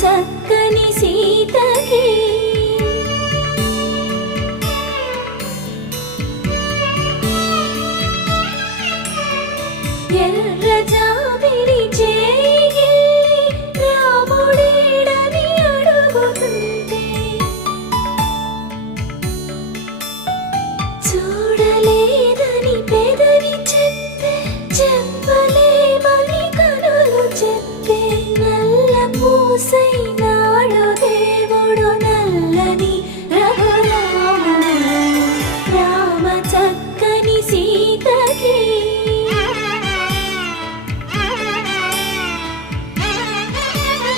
చక్కని సీతకి ఎర్ర జాబిలి చేయి రాముడేడని అడుగుతుంటే చూడలేదని పెదవి చెప్పే చెప్పలేమని కనులు చెప్పే నల్ల పూసైన